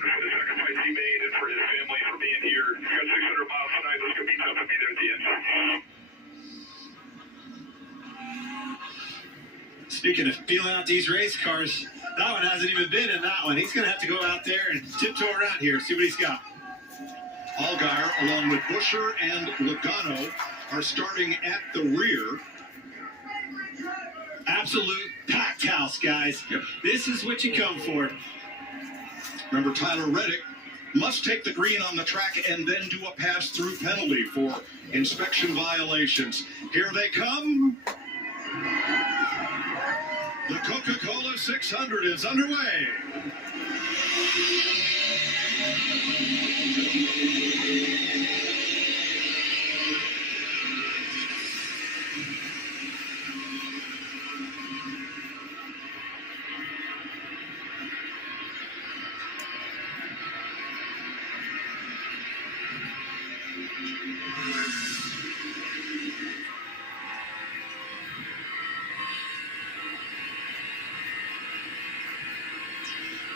for the sacrifice he made and for his family for being here. You got 600 miles tonight. Let's go be tough and be there at the end. Speaking of feeling out these race cars, that one hasn't even been in that one. He's going to have to go out there and tiptoe around here, see what he's got. Allgaier, along with Buescher and Logano, are starting at the rear. Absolute packed house, guys. Yep. This is what you come for. Remember, Tyler Reddick must take the green on the track and then do a pass-through penalty for inspection violations. Here they come. The Coca-Cola 600 is underway.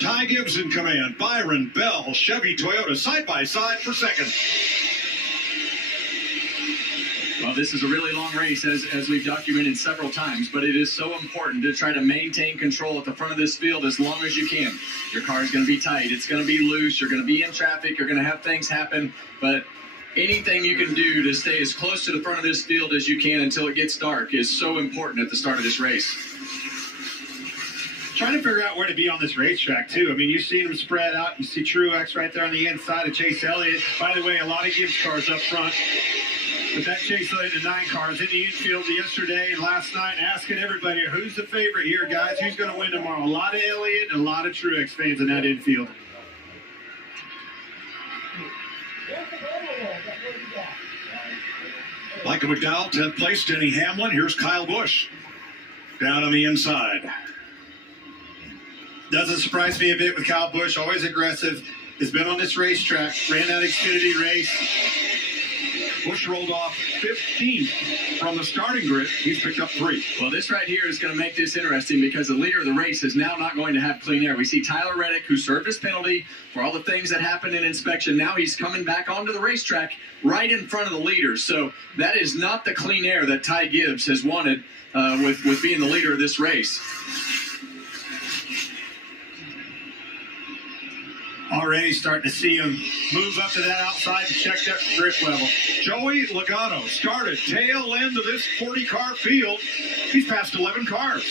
Ty Gibbs in command. Byron Bell, Chevy Toyota side by side for second. Well, this is a really long race, as we've documented several times, but it is so important to try to maintain control at the front of this field as long as you can. Your car is going to be tight. It's going to be loose. You're going to be in traffic. You're going to have things happen, but anything you can do to stay as close to the front of this field as you can until it gets dark is so important at the start of this race. Trying to figure out where to be on this racetrack, too. I mean, you've seen them spread out. You see Truex right there on the inside of Chase Elliott. By the way, a lot of Gibbs cars up front. But that Chase Elliott and 9 cars in the infield yesterday and last night, asking everybody, who's the favorite here, guys? Who's going to win tomorrow? A lot of Elliott and a lot of Truex fans in that infield. Michael McDowell, 10th place. Denny Hamlin. Here's Kyle Busch down on the inside. Doesn't surprise me a bit with Kyle Busch, always aggressive. Has been on this racetrack, ran that Xfinity race. Busch rolled off 15th from the starting grid. He's picked up 3. Well, this right here is going to make this interesting because the leader of the race is now not going to have clean air. We see Tyler Reddick, who served his penalty for all the things that happened in inspection. Now he's coming back onto the racetrack right in front of the leaders. So that is not the clean air that Ty Gibbs has wanted with being the leader of this race. Already starting to see him move up to that outside and check that grip level. Joey Logano started tail end of this 40-car field. He's passed 11 cars.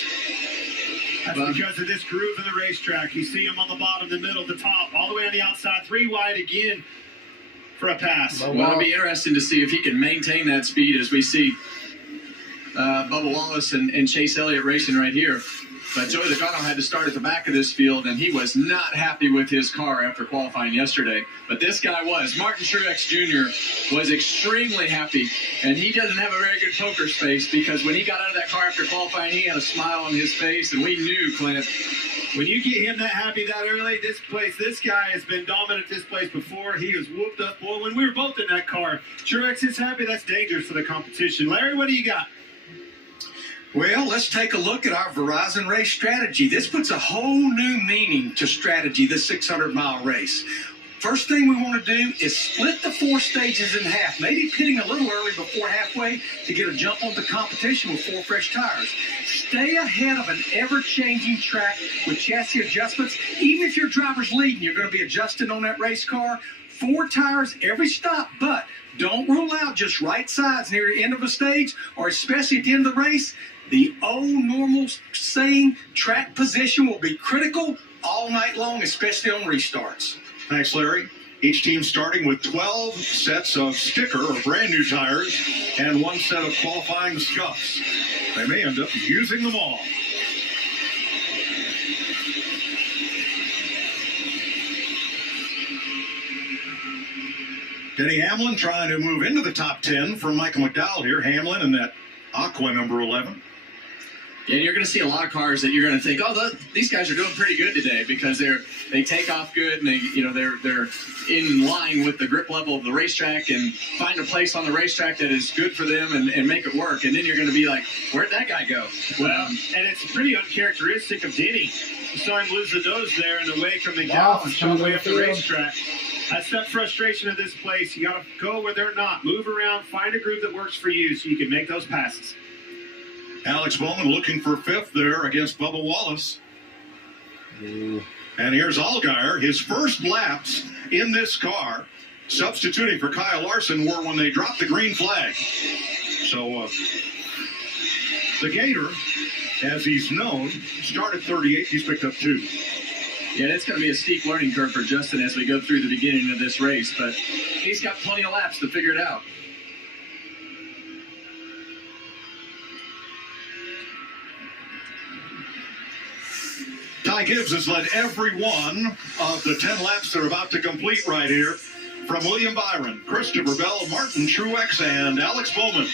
That's because of this groove in the racetrack. You see him on the bottom, the middle, the top, all the way on the outside. 3 wide again for a pass. Well, it'll be interesting to see if he can maintain that speed as we see Bubba Wallace and Chase Elliott racing right here. But Joey Logano had to start at the back of this field, and he was not happy with his car after qualifying yesterday. But this guy was. Martin Truex Jr. was extremely happy, and he doesn't have a very good poker face because when he got out of that car after qualifying, he had a smile on his face, and we knew, Clint. When you get him that happy that early, this guy has been dominant at this place before. He was whooped up. Boy, when we were both in that car, Truex is happy. That's dangerous for the competition. Larry, what do you got? Well, let's take a look at our Verizon race strategy. This puts a whole new meaning to strategy, this 600-mile race. First thing we want to do is split the 4 stages in half, maybe pitting a little early before halfway to get a jump on the competition with 4 fresh tires. Stay ahead of an ever-changing track with chassis adjustments. Even if your driver's leading, you're going to be adjusting on that race car. 4 tires every stop, but don't rule out just right sides near the end of a stage or especially at the end of the race. The old normal saying, track position will be critical all night long, especially on restarts. Thanks, Larry. Each team starting with 12 sets of sticker or brand new tires and 1 set of qualifying scuffs. They may end up using them all. Denny Hamlin trying to move into the top 10 from Michael McDowell here. Hamlin in that Aqua number 11. And you're going to see a lot of cars that you're going to think, oh, these guys are doing pretty good today because they take off good and they're in line with the grip level of the racetrack and find a place on the racetrack that is good for them and make it work. And then you're going to be like, where'd that guy go? Well, and it's pretty uncharacteristic of Denny. You saw him lose the nose there in the wake of McDowell's coming away up the racetrack. That's that frustration of this place. You got to go where they're not. Move around, find a groove that works for you so you can make those passes. Alex Bowman looking for fifth there against Bubba Wallace. And here's Allgaier. His first laps in this car, substituting for Kyle Larson, were when they dropped the green flag. So the Gator, as he's known, started 38th. He's picked up 2. Yeah, it's going to be a steep learning curve for Justin as we go through the beginning of this race, but he's got plenty of laps to figure it out. Ty Gibbs has led every one of the 10 laps they're about to complete right here from William Byron, Christopher Bell, Martin Truex, and Alex Bowman.